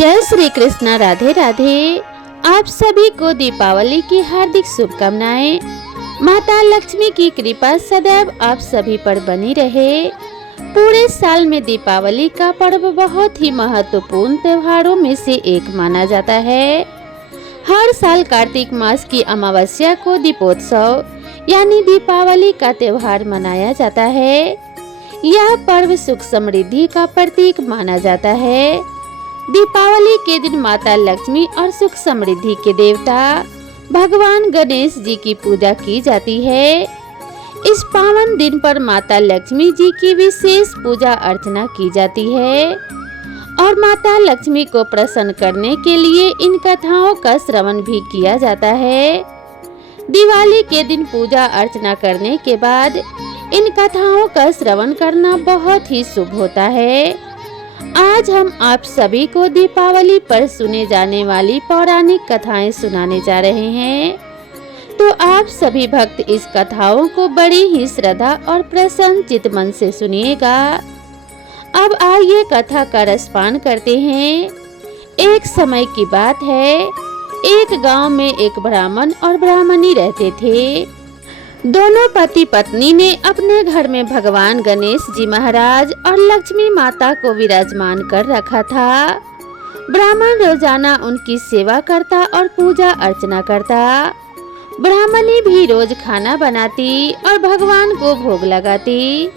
जय श्री कृष्णा। राधे राधे। आप सभी को दीपावली की हार्दिक शुभकामनाएं। माता लक्ष्मी की कृपा सदैव आप सभी पर बनी रहे। पूरे साल में दीपावली का पर्व बहुत ही महत्वपूर्ण त्योहारों में से एक माना जाता है। हर साल कार्तिक मास की अमावस्या को दीपोत्सव यानी दीपावली का त्योहार मनाया जाता है। यह पर्व सुख समृद्धि का प्रतीक माना जाता है। दीपावली के दिन माता लक्ष्मी और सुख समृद्धि के देवता भगवान गणेश जी की पूजा की जाती है। इस पावन दिन पर माता लक्ष्मी जी की विशेष पूजा अर्चना की जाती है और माता लक्ष्मी को प्रसन्न करने के लिए इन कथाओं का श्रवण भी किया जाता है। दिवाली के दिन पूजा अर्चना करने के बाद इन कथाओं का श्रवण करना बहुत ही शुभ होता है। आज हम आप सभी को दीपावली पर सुने जाने वाली पौराणिक कथाएं सुनाने जा रहे हैं, तो आप सभी भक्त इस कथाओं को बड़ी ही श्रद्धा और प्रसन्न चित्त मन से सुनिएगा। अब आइए कथा का रसपान करते हैं। एक समय की बात है, एक गांव में एक ब्राह्मण और ब्राह्मणी रहते थे। दोनों पति पत्नी ने अपने घर में भगवान गणेश जी महाराज और लक्ष्मी माता को विराजमान कर रखा था। ब्राह्मण रोजाना उनकी सेवा करता और पूजा अर्चना करता। ब्राह्मणी भी रोज खाना बनाती और भगवान को भोग लगाती,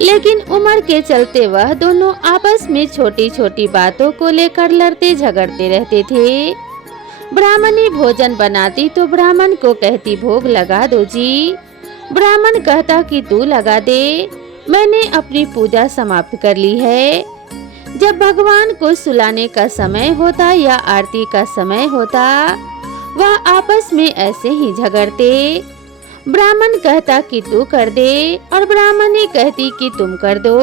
लेकिन उम्र के चलते वह दोनों आपस में छोटी छोटी बातों को लेकर लड़ते झगड़ते रहते थे। ब्राह्मणी भोजन बनाती तो ब्राह्मण को कहती भोग लगा दो जी। ब्राह्मण कहता कि तू लगा दे, मैंने अपनी पूजा समाप्त कर ली है। जब भगवान को सुलाने का समय होता या आरती का समय होता, वह आपस में ऐसे ही झगड़ते। ब्राह्मण कहता कि तू कर दे और ब्राह्मणी कहती कि तुम कर दो।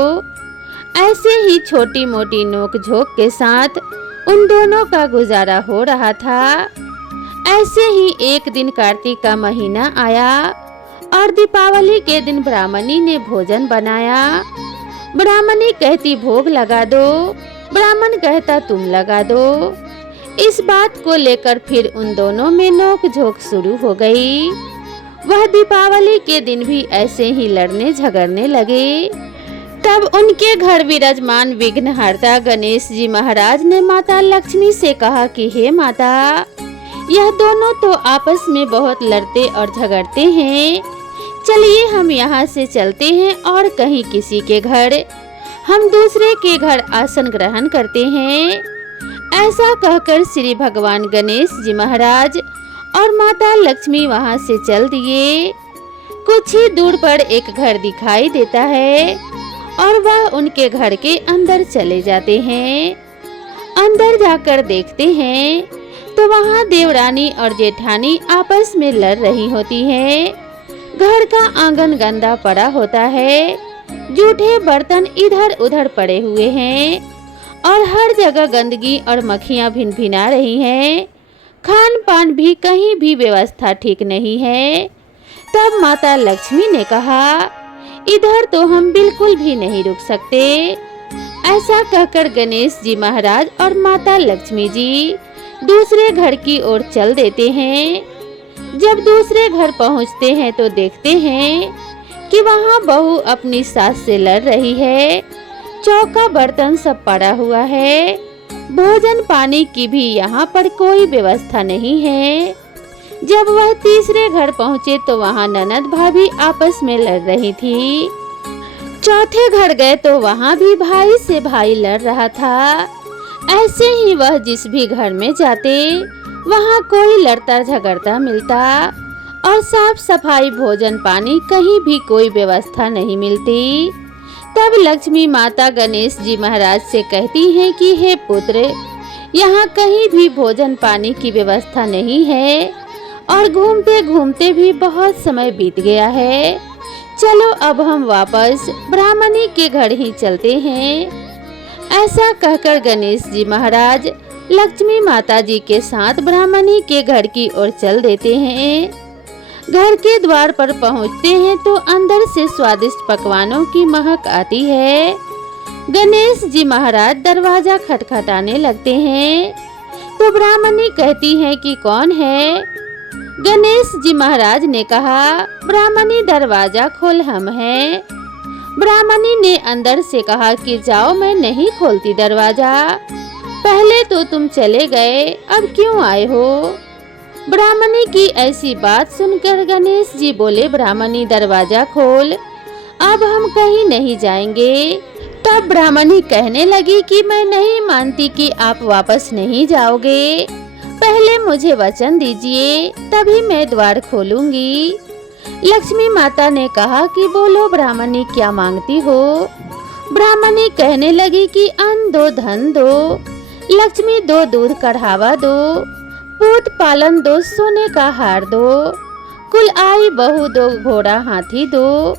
ऐसे ही छोटी मोटी नोक-झोंक के साथ उन दोनों का गुजारा हो रहा था। ऐसे ही एक दिन कार्तिक का महीना आया और दीपावली के दिन ब्राह्मणी ने भोजन बनाया। ब्राह्मणी कहती भोग लगा दो, ब्राह्मण कहता तुम लगा दो। इस बात को लेकर फिर उन दोनों में नोक-झोंक शुरू हो गई। वह दीपावली के दिन भी ऐसे ही लड़ने झगड़ने लगे। तब उनके घर विराजमान विघ्नहर्ता गणेश जी महाराज ने माता लक्ष्मी से कहा कि हे माता, यह दोनों तो आपस में बहुत लड़ते और झगड़ते हैं। चलिए हम यहाँ से चलते हैं और कहीं किसी के घर, हम दूसरे के घर आसन ग्रहण करते हैं। ऐसा कहकर श्री भगवान गणेश जी महाराज और माता लक्ष्मी वहाँ से चल दिए। कुछ ही दूर पर एक घर दिखाई देता है और वह उनके घर के अंदर चले जाते हैं। अंदर जाकर देखते हैं तो वहाँ देवरानी और जेठानी आपस में लड़ रही होती हैं। घर का आंगन गंदा पड़ा होता है, जूठे बर्तन इधर उधर पड़े हुए हैं और हर जगह गंदगी और मक्खियाँ भिनभिना रही हैं। खान पान भी कहीं भी व्यवस्था ठीक नहीं है। तब माता लक्ष्मी ने कहा, इधर तो हम बिल्कुल भी नहीं रुक सकते। ऐसा कहकर गणेश जी महाराज और माता लक्ष्मी जी दूसरे घर की ओर चल देते हैं। जब दूसरे घर पहुंचते हैं तो देखते हैं कि वहां बहू अपनी सास से लड़ रही है। चौका बर्तन सब पड़ा हुआ है। भोजन पानी की भी यहाँ पर कोई व्यवस्था नहीं है। जब वह तीसरे घर पहुँचे तो वहाँ ननद भाभी आपस में लड़ रही थी। चौथे घर गए तो वहाँ भी भाई से भाई लड़ रहा था। ऐसे ही वह जिस भी घर में जाते वहाँ कोई लड़ता झगड़ता मिलता और साफ सफाई भोजन पानी कहीं भी कोई व्यवस्था नहीं मिलती। तब लक्ष्मी माता गणेश जी महाराज से कहती हैं कि हे पुत्र, यहाँ कहीं भी भोजन पानी की व्यवस्था नहीं है और घूमते घूमते भी बहुत समय बीत गया है। चलो अब हम वापस ब्राह्मणी के घर ही चलते हैं। ऐसा कहकर गणेश जी महाराज लक्ष्मी माता जी के साथ ब्राह्मणी के घर की ओर चल देते हैं। घर के द्वार पर पहुंचते हैं तो अंदर से स्वादिष्ट पकवानों की महक आती है। गणेश जी महाराज दरवाजा खटखटाने लगते हैं तो ब्राह्मणी कहती है कि कौन है। गणेश जी महाराज ने कहा, ब्राह्मणी दरवाजा खोल, हम हैं। ब्राह्मणी ने अंदर से कहा कि जाओ, मैं नहीं खोलती दरवाजा, पहले तो तुम चले गए, अब क्यों आए हो। ब्राह्मणी की ऐसी बात सुनकर गणेश जी बोले, ब्राह्मणी दरवाजा खोल, अब हम कहीं नहीं जाएंगे। तब ब्राह्मणी कहने लगी कि मैं नहीं मानती कि आप वापस नहीं जाओगे, पहले मुझे वचन दीजिए, तभी मैं द्वार खोलूंगी। लक्ष्मी माता ने कहा कि बोलो ब्राह्मणी, क्या मांगती हो। ब्राह्मणी कहने लगी कि अन्न दो, धन दो, लक्ष्मी दो, दूध कढ़ावा दो, पूत पालन दो, सोने का हार दो, कुल आई बहू दो, घोड़ा हाथी दो,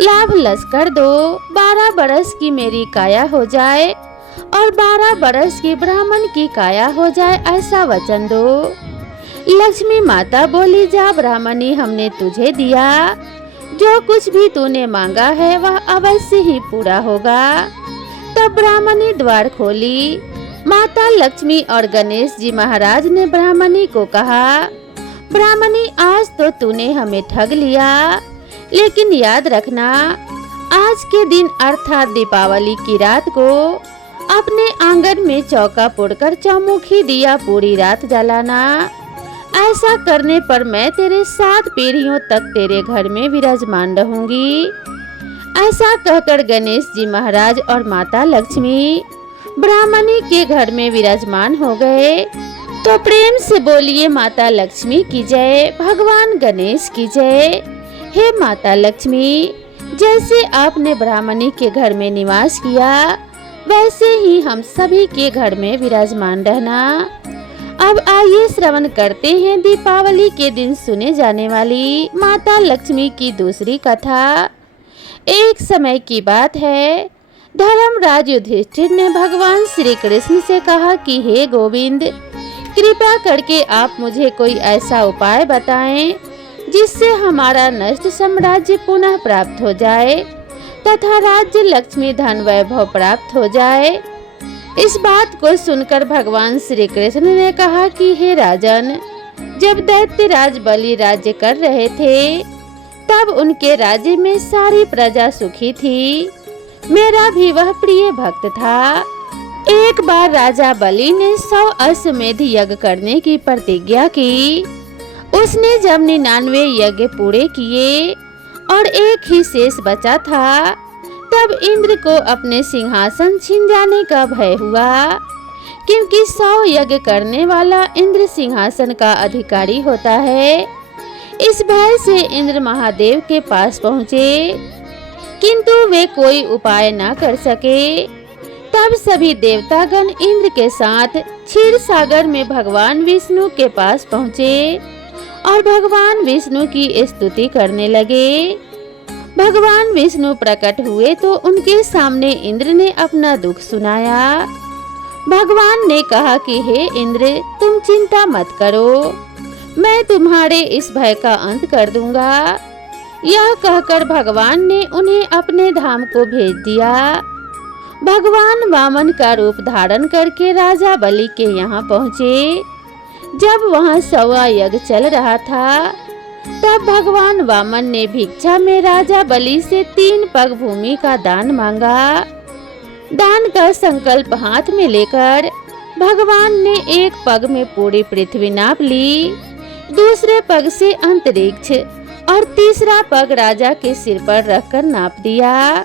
लाभ लश्कर दो, 12 बरस की मेरी काया हो जाए और 12 बरस की ब्राह्मण की काया हो जाए, ऐसा वचन दो। लक्ष्मी माता बोली, जा ब्राह्मणी, हमने तुझे दिया, जो कुछ भी तूने मांगा है वह अवश्य ही पूरा होगा। तब ब्राह्मणी द्वार खोली। माता लक्ष्मी और गणेश जी महाराज ने ब्राह्मणी को कहा, ब्राह्मणी, आज तो तूने हमें ठग लिया, लेकिन याद रखना, आज के दिन अर्थात दीपावली की रात को अपने आंगन में चौका पोड़कर चौमुखी दिया पूरी रात जलाना। ऐसा करने पर मैं तेरे 7 पीढ़ियों तक तेरे घर में विराजमान रहूंगी। ऐसा कहकर गणेश जी महाराज और माता लक्ष्मी ब्राह्मणी के घर में विराजमान हो गए। तो प्रेम से बोलिए, माता लक्ष्मी की जय, भगवान गणेश की जय। हे माता लक्ष्मी, जैसे आपने ब्राह्मणी के घर में निवास किया, वैसे ही हम सभी के घर में विराजमान रहना। अब आइए श्रवण करते हैं दीपावली के दिन सुने जाने वाली माता लक्ष्मी की दूसरी कथा। एक समय की बात है, धर्मराज युधिष्ठिर ने भगवान श्री कृष्ण से कहा कि हे गोविंद, कृपा करके आप मुझे कोई ऐसा उपाय बताएं जिससे हमारा नष्ट साम्राज्य पुनः प्राप्त हो जाए तथा राज्य, लक्ष्मी, धन, वैभव प्राप्त हो जाए। इस बात को सुनकर भगवान श्री कृष्ण ने कहा कि हे राजन, जब दैत्यराज बलि राज्य कर रहे थे तब उनके राज्य में सारी प्रजा सुखी थी। मेरा भी वह प्रिय भक्त था। एक बार राजा बलि ने 100 अश्वमेध यज्ञ करने की प्रतिज्ञा की। उसने जब 99 यज्ञ पूरे किए और एक ही शेष बचा था, तब इंद्र को अपने सिंहासन छिन जाने का भय हुआ, क्योंकि 100 यज्ञ करने वाला इंद्र सिंहासन का अधिकारी होता है। इस भय से इंद्र महादेव के पास पहुँचे, किंतु वे कोई उपाय न कर सके। तब सभी देवतागण इंद्र के साथ क्षीर सागर में भगवान विष्णु के पास पहुँचे और भगवान विष्णु की स्तुति करने लगे। भगवान विष्णु प्रकट हुए तो उनके सामने इंद्र ने अपना दुख सुनाया। भगवान ने कहा कि हे इंद्र, तुम चिंता मत करो, मैं तुम्हारे इस भय का अंत कर दूंगा। यह कहकर भगवान ने उन्हें अपने धाम को भेज दिया। भगवान वामन का रूप धारण करके राजा बलि के यहाँ पहुँचे। जब वहाँ 100वां यज्ञ चल रहा था, तब भगवान वामन ने भिक्षा में राजा बलि से 3 पग भूमि का दान मांगा। दान का संकल्प हाथ में लेकर भगवान ने एक पग में पूरी पृथ्वी नाप ली, दूसरे पग से अंतरिक्ष और तीसरा पग राजा के सिर पर रखकर नाप दिया।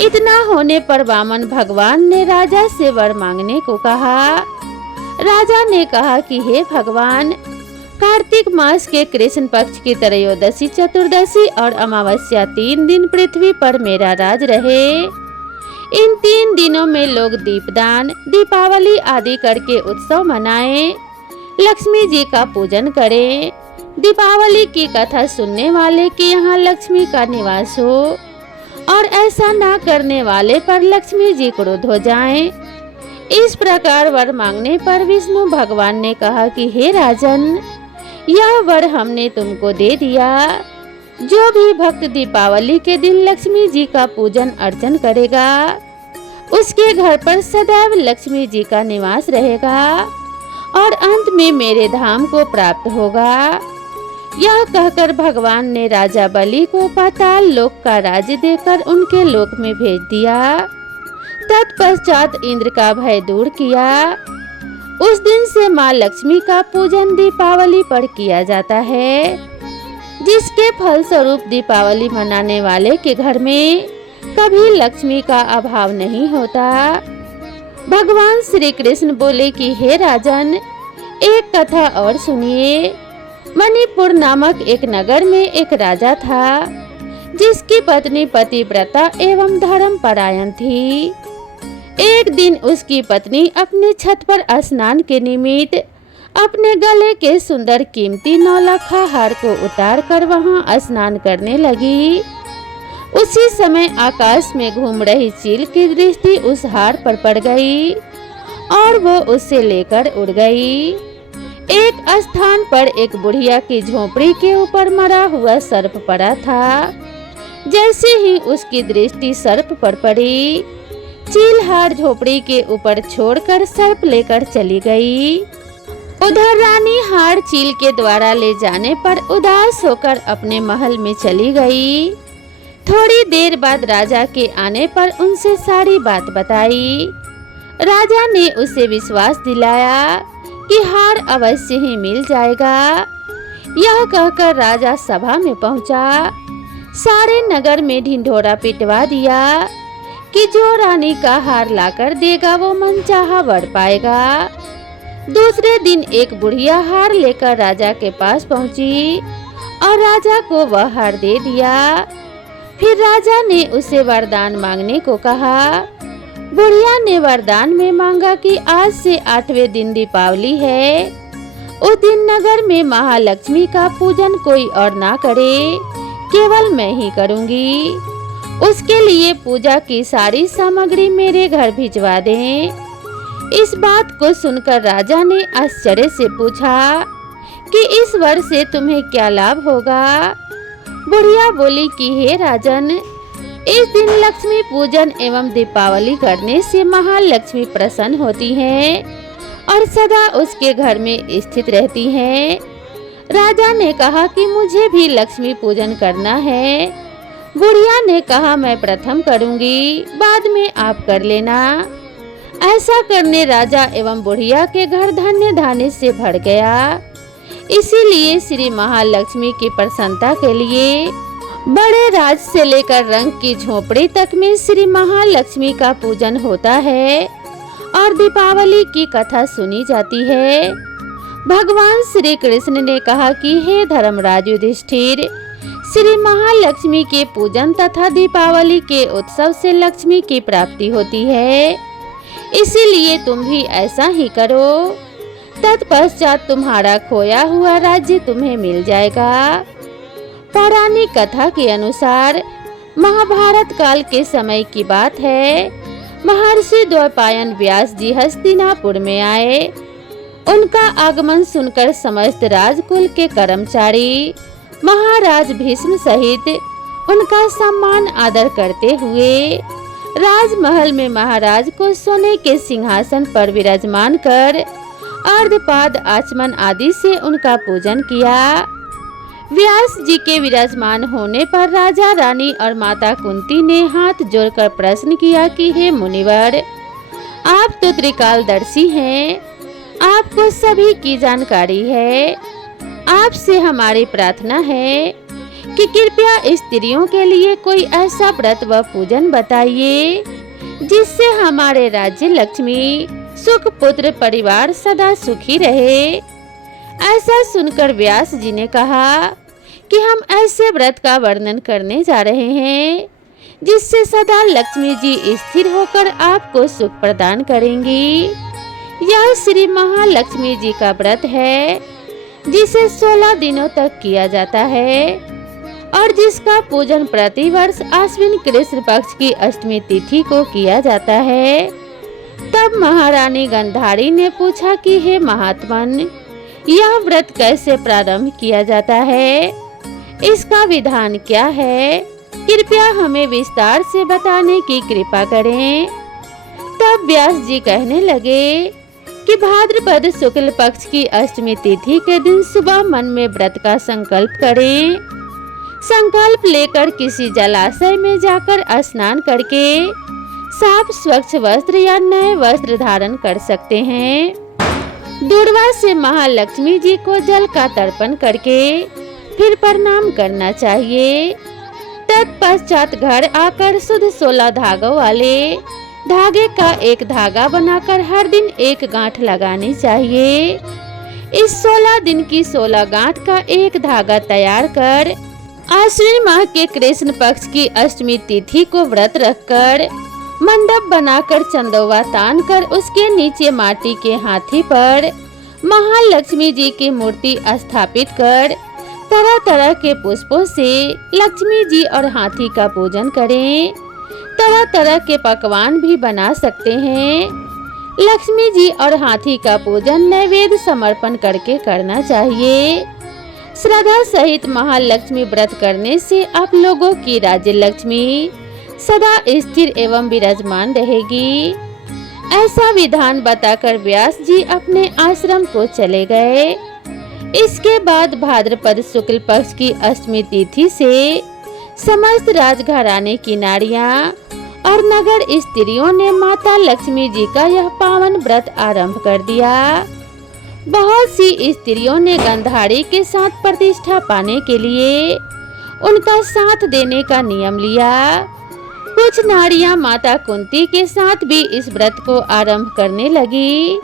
इतना होने पर वामन भगवान ने राजा से वर मांगने को कहा। राजा ने कहा कि हे भगवान, कार्तिक मास के कृष्ण पक्ष की त्रयोदशी, चतुर्दशी और अमावस्या 3 दिन पृथ्वी पर मेरा राज रहे। इन 3 दिनों में लोग दीपदान, दीपावली आदि करके उत्सव मनाएं, लक्ष्मी जी का पूजन करें। दीपावली की कथा सुनने वाले के यहाँ लक्ष्मी का निवास हो और ऐसा ना करने वाले पर लक्ष्मी जी क्रोध हो जाएं। इस प्रकार वर मांगने पर विष्णु भगवान ने कहा कि हे राजन, यह वर हमने तुमको दे दिया। जो भी भक्त दीपावली के दिन लक्ष्मी जी का पूजन अर्चन करेगा उसके घर पर सदैव लक्ष्मी जी का निवास रहेगा और अंत में मेरे धाम को प्राप्त होगा। यह कहकर भगवान ने राजा बलि को पाताल लोक का राज्य देकर उनके लोक में भेज दिया। तत्पश्चात इंद्र का भय दूर किया। उस दिन से माँ लक्ष्मी का पूजन दीपावली पर किया जाता है, जिसके फलस्वरूप दीपावली मनाने वाले के घर में कभी लक्ष्मी का अभाव नहीं होता। भगवान श्री कृष्ण बोले कि हे राजन, एक कथा और सुनिए। मणिपुर नामक एक नगर में एक राजा था, जिसकी पत्नी पतिव्रता एवं धर्मपरायण थी। एक दिन उसकी पत्नी अपने छत पर स्नान के निमित्त अपने गले के सुंदर कीमती नौलखा हार को उतार कर वहां स्नान करने लगी। उसी समय आकाश में घूम रही चील की दृष्टि उस हार पर पड़ गई और वो उसे लेकर उड़ गई। एक स्थान पर एक बुढ़िया की झोपड़ी के ऊपर मरा हुआ सर्प पड़ा था। जैसे ही उसकी दृष्टि सर्प पर पड़ी, चील हार झोपड़ी के ऊपर छोड़कर सर्प लेकर चली गई। उधर रानी हार चील के द्वारा ले जाने पर उदास होकर अपने महल में चली गई। थोड़ी देर बाद राजा के आने पर उनसे सारी बात बताई। राजा ने उसे विश्वास दिलाया कि हार अवश्य ही मिल जाएगा। यह कहकर राजा सभा में पहुंचा। सारे नगर में ढिंढोरा पिटवा दिया कि जो रानी का हार लाकर देगा वो मनचाहा वर पाएगा। दूसरे दिन एक बुढ़िया हार लेकर राजा के पास पहुंची और राजा को वह हार दे दिया। फिर राजा ने उसे वरदान मांगने को कहा। बुढ़िया ने वरदान में मांगा कि आज से 8वें दिन दीपावली है। उस दिन नगर में महालक्ष्मी का पूजन कोई और ना करे, केवल मैं ही करूंगी। उसके लिए पूजा की सारी सामग्री मेरे घर भिजवा दें। इस बात को सुनकर राजा ने आश्चर्य से पूछा कि इस वर्ष से तुम्हें क्या लाभ होगा। बुढ़िया बोली कि हे राजन, इस दिन लक्ष्मी पूजन एवं दीपावली करने से महालक्ष्मी प्रसन्न होती हैं और सदा उसके घर में स्थित रहती हैं। राजा ने कहा कि मुझे भी लक्ष्मी पूजन करना है। बुढ़िया ने कहा मैं प्रथम करूंगी, बाद में आप कर लेना। ऐसा करने राजा एवं बुढ़िया के घर धन्य धान्य से भर गया। इसीलिए श्री महालक्ष्मी की प्रसन्नता के लिए बड़े राज से लेकर रंग की झोपड़ी तक में श्री महालक्ष्मी का पूजन होता है और दीपावली की कथा सुनी जाती है। भगवान श्री कृष्ण ने कहा कि हे धर्मराज युधिष्ठिर, श्री महालक्ष्मी के पूजन तथा दीपावली के उत्सव से लक्ष्मी की प्राप्ति होती है, इसीलिए तुम भी ऐसा ही करो। तत्पश्चात तुम्हारा खोया हुआ राज्य तुम्हें मिल जाएगा। पौराणिक कथा के अनुसार महाभारत काल के समय की बात है। महर्षि द्वैपायन व्यास जी हस्तिनापुर में आए। उनका आगमन सुनकर समस्त राजकुल के कर्मचारी महाराज भीष्म सहित उनका सम्मान आदर करते हुए राजमहल में महाराज को सोने के सिंहासन पर विराजमान कर अर्धपाद आचमन आदि से उनका पूजन किया। व्यास जी के विराजमान होने पर राजा रानी और माता कुंती ने हाथ जोड़कर प्रश्न किया कि हे मुनिवर, आप तो त्रिकालदर्शी हैं, आपको सभी की जानकारी है। आपसे हमारी प्रार्थना है कि कृपया स्त्रियों के लिए कोई ऐसा व्रत व पूजन बताइए जिससे हमारे राज्य लक्ष्मी, सुख, पुत्र, परिवार सदा सुखी रहे। ऐसा सुनकर व्यास जी ने कहा कि हम ऐसे व्रत का वर्णन करने जा रहे हैं जिससे सदा लक्ष्मी जी स्थिर होकर आपको सुख प्रदान करेंगी। यह श्री महालक्ष्मी जी का व्रत है जिसे 16 दिनों तक किया जाता है और जिसका पूजन प्रतिवर्ष आश्विन कृष्ण पक्ष की अष्टमी तिथि को किया जाता है। तब महारानी गंधारी ने पूछा कि हे महात्मन, यह व्रत कैसे प्रारंभ किया जाता है, इसका विधान क्या है, कृपया हमें विस्तार से बताने की कृपा करें। तब व्यास जी कहने लगे कि भाद्रपद शुक्ल पक्ष की अष्टमी तिथि के दिन सुबह मन में व्रत का संकल्प करें। संकल्प लेकर किसी जलाशय में जाकर स्नान करके साफ स्वच्छ वस्त्र या नए वस्त्र धारण कर सकते हैं। दूर्वा से महालक्ष्मी जी को जल का तर्पण करके फिर प्रणाम करना चाहिए। तत्पश्चात घर आकर शुद्ध 16 धागों वाले धागे का एक धागा बनाकर हर दिन एक गांठ लगानी चाहिए। इस 16 दिन की 16 गांठ का एक धागा तैयार कर आश्विन माह के कृष्ण पक्ष की अष्टमी तिथि को व्रत रखकर मंडप बनाकर चंदौवा तान कर उसके नीचे माटी के हाथी पर महालक्ष्मी जी की मूर्ति स्थापित कर तरह तरह के पुष्पों से लक्ष्मी जी और हाथी का पूजन करें। तरह तरह के पकवान भी बना सकते हैं। लक्ष्मी जी और हाथी का पूजन नैवेद्य समर्पण करके करना चाहिए। श्रद्धा सहित महालक्ष्मी व्रत करने से आप लोगों की राज्य लक्ष्मी सदा स्थिर एवं विराजमान रहेगी। ऐसा विधान बताकर व्यास जी अपने आश्रम को चले गए। इसके बाद भाद्रपद शुक्ल पक्ष की अष्टमी तिथि से समस्त राजघराने की नारियां और नगर स्त्रियों ने माता लक्ष्मी जी का यह पावन व्रत आरंभ कर दिया। बहुत सी स्त्रियों ने गंधारी के साथ प्रतिष्ठा पाने के लिए उनका साथ देने का नियम लिया। कुछ नारियां माता कुंती के साथ भी इस व्रत को आरंभ करने लगी,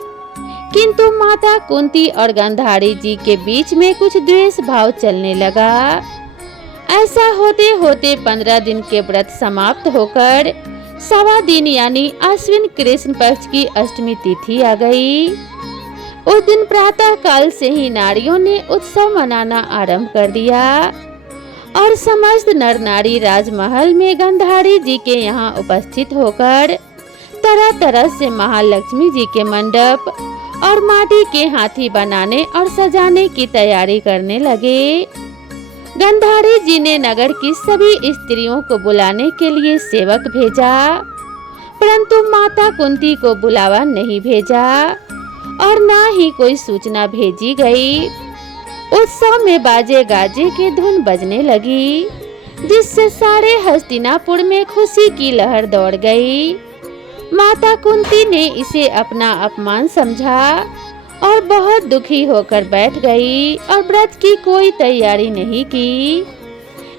किंतु माता कुंती और गंधारी जी के बीच में कुछ द्वेष भाव चलने लगा। ऐसा होते होते 15 दिन के व्रत समाप्त होकर 1वां दिन यानी आश्विन कृष्ण पक्ष की अष्टमी तिथि आ गई। उस दिन प्रातः काल से ही नारियों ने उत्सव मनाना आरंभ कर दिया और समस्त नर नारी राजमहल में गंधारी जी के यहाँ उपस्थित होकर तरह तरह से महालक्ष्मी जी के मंडप और माटी के हाथी बनाने और सजाने की तैयारी करने लगे। गंधारी जी ने नगर की सभी स्त्रियों को बुलाने के लिए सेवक भेजा, परंतु माता कुंती को बुलावा नहीं भेजा और न ही कोई सूचना भेजी गई। उत्सव में बाजे गाजे की धुन बजने लगी, जिससे सारे हस्तिनापुर में खुशी की लहर दौड़ गई। माता कुंती ने इसे अपना अपमान समझा और बहुत दुखी होकर बैठ गई और व्रत की कोई तैयारी नहीं की।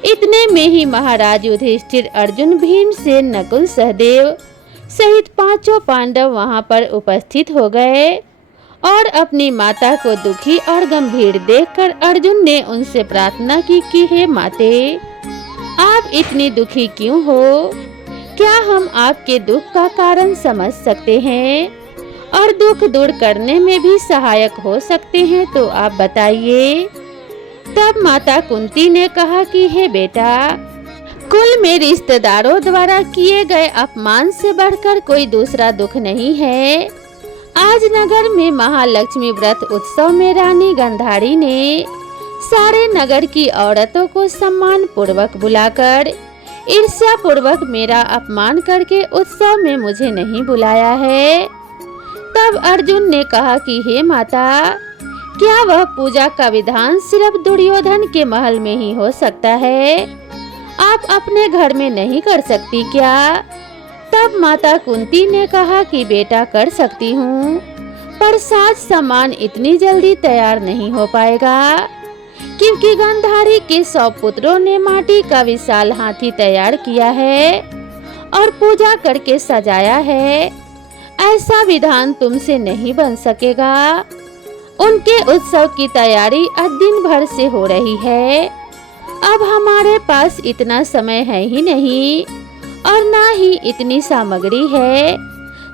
इतने में ही महाराज युधिष्ठिर, अर्जुन, भीमसेन, नकुल, सहदेव सहित 5 पांडव वहां पर उपस्थित हो गए और अपनी माता को दुखी और गंभीर देखकर अर्जुन ने उनसे प्रार्थना की कि हे माते, आप इतनी दुखी क्यों हो? क्या हम आपके दुख का कारण समझ सकते हैं और दुख दूर करने में भी सहायक हो सकते हैं, तो आप बताइए। तब माता कुंती ने कहा कि हे बेटा, कुल में रिश्तेदारों द्वारा किए गए अपमान से बढ़कर कोई दूसरा दुख नहीं है। आज नगर में महालक्ष्मी व्रत उत्सव में रानी गंधारी ने सारे नगर की औरतों को सम्मान पूर्वक बुलाकर ईर्ष्या पूर्वक मेरा अपमान करके उत्सव में मुझे नहीं बुलाया है। तब अर्जुन ने कहा कि हे माता, क्या वह पूजा का विधान सिर्फ दुर्योधन के महल में ही हो सकता है? आप अपने घर में नहीं कर सकती क्या? तब माता कुंती ने कहा कि बेटा, कर सकती हूँ, पर साज सामान इतनी जल्दी तैयार नहीं हो पाएगा, क्योंकि गंधारी के 100 पुत्रों ने माटी का विशाल हाथी तैयार किया है और पूजा करके सजाया है। ऐसा विधान तुमसे नहीं बन सकेगा। उनके उत्सव की तैयारी आज दिन भर से हो रही है। अब हमारे पास इतना समय है ही नहीं और ना ही इतनी सामग्री है।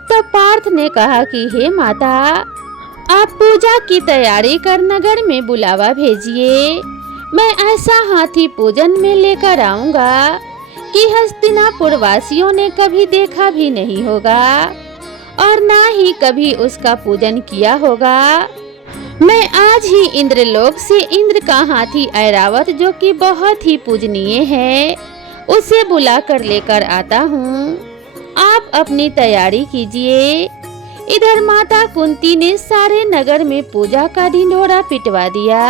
तब पार्थ ने कहा कि हे माता, आप पूजा की तैयारी कर नगर में बुलावा भेजिए। मैं ऐसा हाथी पूजन में लेकर आऊंगा कि हस्तिनापुर वासियों ने कभी देखा भी नहीं होगा और ना ही कभी उसका पूजन किया होगा। मैं आज ही इंद्रलोक से इंद्र का हाथी ऐरावत, जो कि बहुत ही पूजनीय है, उसे बुलाकर लेकर आता हूँ। आप अपनी तैयारी कीजिए। इधर माता कुंती ने सारे नगर में पूजा का ढिंढोरा पिटवा दिया।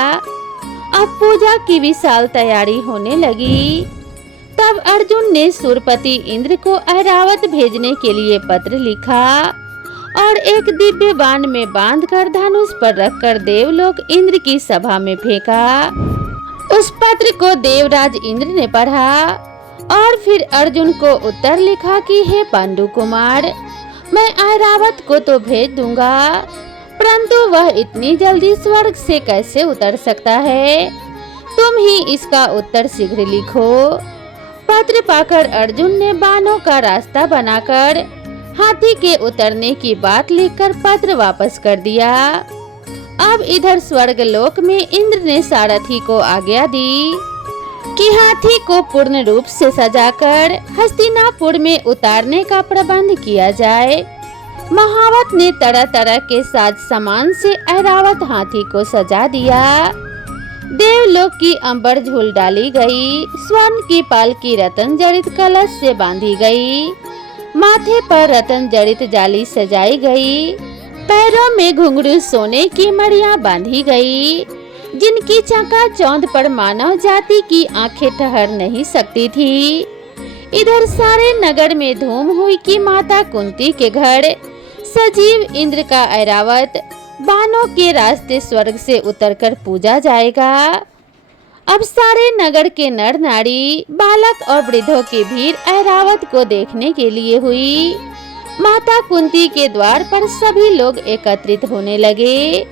अब पूजा की विशाल तैयारी होने लगी। तब अर्जुन ने सुरपति इंद्र को ऐरावत भेजने के लिए पत्र लिखा और एक दिव्य बाण में बांधकर धनुष पर रखकर देवलोक इंद्र की सभा में फेंका। उस पत्र को देवराज इंद्र ने पढ़ा और फिर अर्जुन को उत्तर लिखा कि हे पांडु कुमार, मैं ऐरावत को तो भेज दूंगा, परंतु वह इतनी जल्दी स्वर्ग से कैसे उतर सकता है? तुम ही इसका उत्तर शीघ्र लिखो। पत्र पाकर अर्जुन ने बाणों का रास्ता बनाकर हाथी के उतरने की बात लिखकर पत्र वापस कर दिया। अब इधर स्वर्ग लोक में इंद्र ने सारथी को आज्ञा दी कि हाथी को पूर्ण रूप से सजाकर हस्तिनापुर में उतारने का प्रबंध किया जाए। महावत ने तरह तरह के साज सामान से ऐरावत हाथी को सजा दिया। देवलोक की अंबर झूल डाली गई। स्वर्ण की पालकी रतन जड़ित कलश से बांधी गई। माथे पर रतन जड़ित जाली सजाई गई। पैरों में घुंघरू सोने की मड़ियां बांधी गई, जिनकी चकाचौंध पर मानव जाति की आंखें ठहर नहीं सकती थी। इधर सारे नगर में धूम हुई कि माता कुंती के घर सजीव इंद्र का ऐरावत बाणों के रास्ते स्वर्ग से उतरकर पूजा जाएगा। अब सारे नगर के नर नारी, बालक और वृद्धों की भीड़ ऐरावत को देखने के लिए हुई। माता कुंती के द्वार पर सभी लोग एकत्रित होने लगे।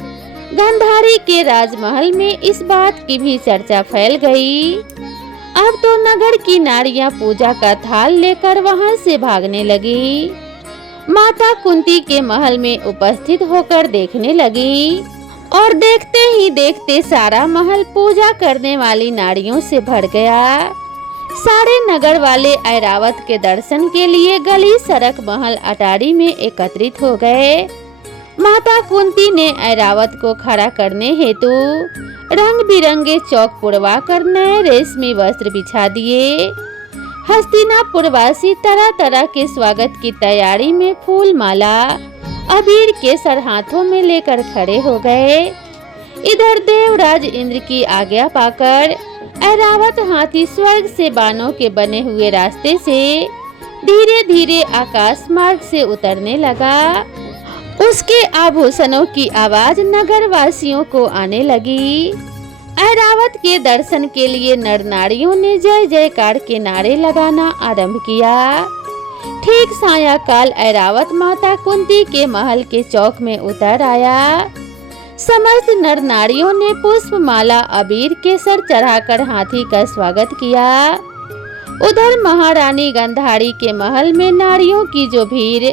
गांधारी के राजमहल में इस बात की भी चर्चा फैल गई। अब तो नगर की नारियां पूजा का थाल लेकर वहां से भागने लगी। माता कुंती के महल में उपस्थित होकर देखने लगी और देखते ही देखते सारा महल पूजा करने वाली नारियों से भर गया। सारे नगर वाले ऐरावत के दर्शन के लिए गली सड़क महल अटारी में एकत्रित हो गए। माता कुंती ने ऐरावत को खड़ा करने हेतु रंग बिरंगे चौक पुरवा कर नए रेशमी वस्त्र बिछा दिए। हस्तिनापुरवासी तरह तरह के स्वागत की तैयारी में फूल माला अबीर केसर हाथों में लेकर खड़े हो गए। इधर देवराज इंद्र की आज्ञा पाकर ऐरावत हाथी स्वर्ग से बाणों के बने हुए रास्ते से धीरे धीरे आकाश मार्ग से उतरने लगा। उसके आभूषणों की आवाज नगर वासियों को आने लगी। ऐरावत के दर्शन के लिए नर नारियों ने जय जयकार के नारे लगाना आरंभ किया। ठीक सायंकाल ऐरावत माता कुंती के महल के चौक में उतर आया। समस्त नर नारियों ने पुष्प माला अबीर केसर चढ़ाकर हाथी का स्वागत किया। उधर महारानी गांधारी के महल में नारियों की जो भीड़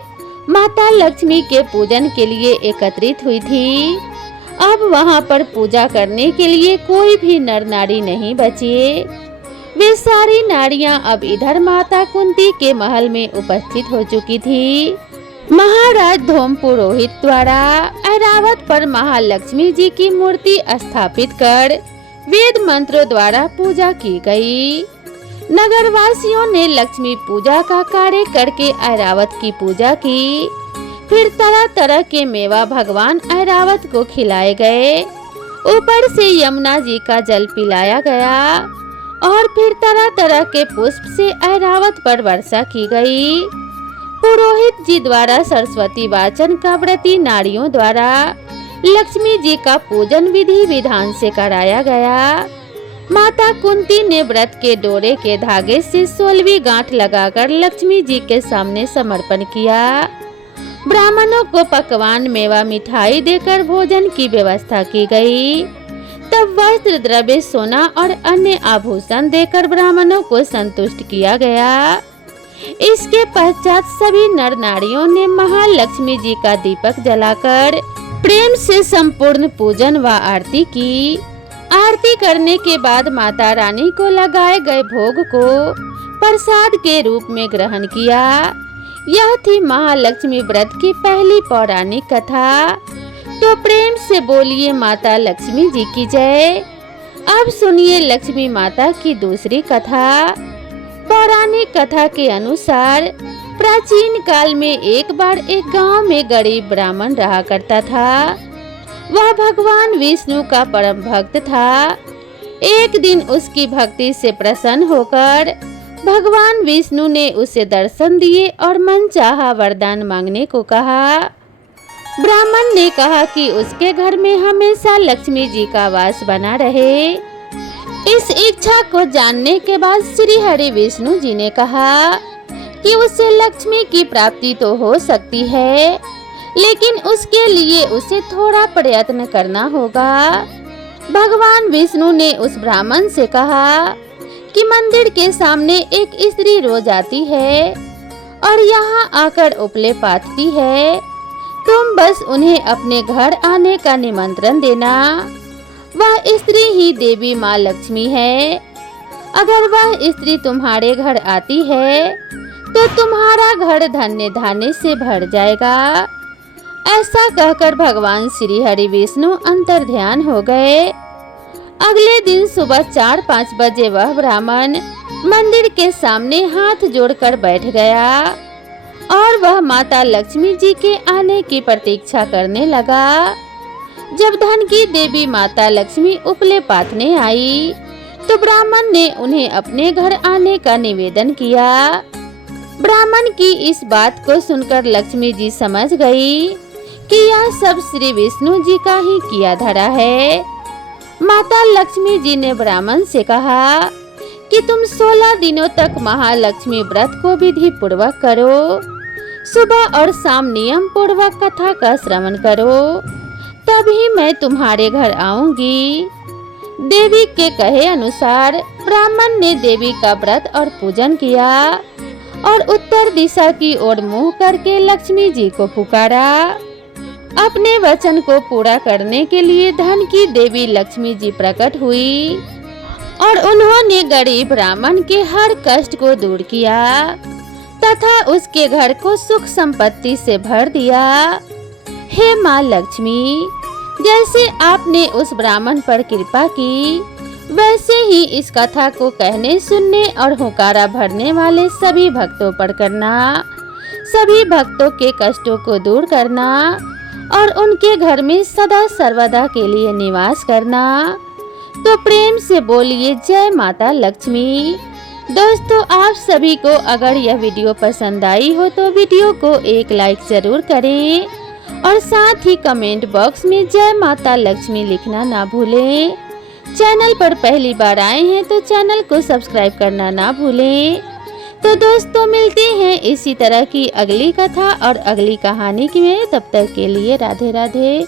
माता लक्ष्मी के पूजन के लिए एकत्रित हुई थी, अब वहां पर पूजा करने के लिए कोई भी नर नारी नहीं बचे। वे सारी नारियां अब इधर माता कुंती के महल में उपस्थित हो चुकी थी। महाराज धूम पुरोहित द्वारा ऐरावत पर महालक्ष्मी जी की मूर्ति स्थापित कर वेद मंत्रों द्वारा पूजा की गई। नगरवासियों ने लक्ष्मी पूजा का कार्य करके ऐरावत की पूजा की। फिर तरह तरह के मेवा भगवान ऐरावत को खिलाए गए। ऊपर से यमुना जी का जल पिलाया गया और फिर तरह तरह के पुष्प से ऐरावत पर वर्षा की गई। पुरोहित जी द्वारा सरस्वती वाचन का व्रती नारियों द्वारा लक्ष्मी जी का पूजन विधि विधान से कराया गया। माता कुंती ने व्रत के डोरे के धागे से 16वीं गांठ लगाकर लक्ष्मी जी के सामने समर्पण किया। ब्राह्मणों को पकवान मेवा मिठाई देकर भोजन की व्यवस्था की गई। तब वस्त्र द्रव्य सोना और अन्य आभूषण देकर ब्राह्मणों को संतुष्ट किया गया। इसके पश्चात सभी नर नारियों ने महालक्ष्मी जी का दीपक जलाकर प्रेम से संपूर्ण पूजन व आरती की। आरती करने के बाद माता रानी को लगाए गए भोग को प्रसाद के रूप में ग्रहण किया। यह थी महालक्ष्मी व्रत की पहली पौराणिक कथा। तो प्रेम से बोलिए माता लक्ष्मी जी की जय। अब सुनिए लक्ष्मी माता की दूसरी कथा। पौराणिक कथा के अनुसार प्राचीन काल में एक बार एक गांव में गरीब ब्राह्मण रहा करता था। वह भगवान विष्णु का परम भक्त था। एक दिन उसकी भक्ति से प्रसन्न होकर भगवान विष्णु ने उसे दर्शन दिए और मनचाहा वरदान मांगने को कहा। ब्राह्मण ने कहा कि उसके घर में हमेशा लक्ष्मी जी का वास बना रहे। इस इच्छा को जानने के बाद श्री हरि विष्णु जी ने कहा कि उसे लक्ष्मी की प्राप्ति तो हो सकती है, लेकिन उसके लिए उसे थोड़ा प्रयत्न करना होगा। भगवान विष्णु ने उस ब्राह्मण से कहा कि मंदिर के सामने एक स्त्री रोज आती है और यहाँ आकर उपले पाथती है। तुम बस उन्हें अपने घर आने का निमंत्रण देना। वह स्त्री ही देवी माँ लक्ष्मी है। अगर वह स्त्री तुम्हारे घर आती है तो तुम्हारा घर धन्य धान्य से भर जाएगा। ऐसा कहकर भगवान श्री हरि विष्णु अंतर्ध्यान हो गए। अगले दिन सुबह 4-5 बजे वह ब्राह्मण मंदिर के सामने हाथ जोड़कर बैठ गया और वह माता लक्ष्मी जी के आने की प्रतीक्षा करने लगा। जब धन की देवी माता लक्ष्मी उपले पाथने आई तो ब्राह्मण ने उन्हें अपने घर आने का निवेदन किया। ब्राह्मण की इस बात को सुनकर लक्ष्मी जी समझ गई कि यह सब श्री विष्णु जी का ही किया धरा है। माता लक्ष्मी जी ने ब्राह्मण से कहा कि तुम 16 दिनों तक महालक्ष्मी व्रत को विधि पूर्वक करो। सुबह और शाम नियम पूर्वक कथा का श्रवण करो, तभी मैं तुम्हारे घर आऊंगी। देवी के कहे अनुसार ब्राह्मण ने देवी का व्रत और पूजन किया और उत्तर दिशा की ओर मुंह करके लक्ष्मी जी को पुकारा। अपने वचन को पूरा करने के लिए धन की देवी लक्ष्मी जी प्रकट हुई और उन्होंने गरीब ब्राह्मण के हर कष्ट को दूर किया तथा उसके घर को सुख संपत्ति से भर दिया। हे माँ लक्ष्मी, जैसे आपने उस ब्राह्मण पर कृपा की, वैसे ही इस कथा को कहने सुनने और हुंकारा भरने वाले सभी भक्तों पर करना। सभी भक्तों के कष्टों को दूर करना और उनके घर में सदा सर्वदा के लिए निवास करना। तो प्रेम से बोलिए जय माता लक्ष्मी। दोस्तों, आप सभी को अगर यह वीडियो पसंद आई हो तो वीडियो को एक लाइक जरूर करें और साथ ही कमेंट बॉक्स में जय माता लक्ष्मी लिखना ना भूलें। चैनल पर पहली बार आए हैं तो चैनल को सब्सक्राइब करना ना भूलें। तो दोस्तों, मिलते हैं इसी तरह की अगली कथा और अगली कहानी की में। तब तक के लिए राधे राधे।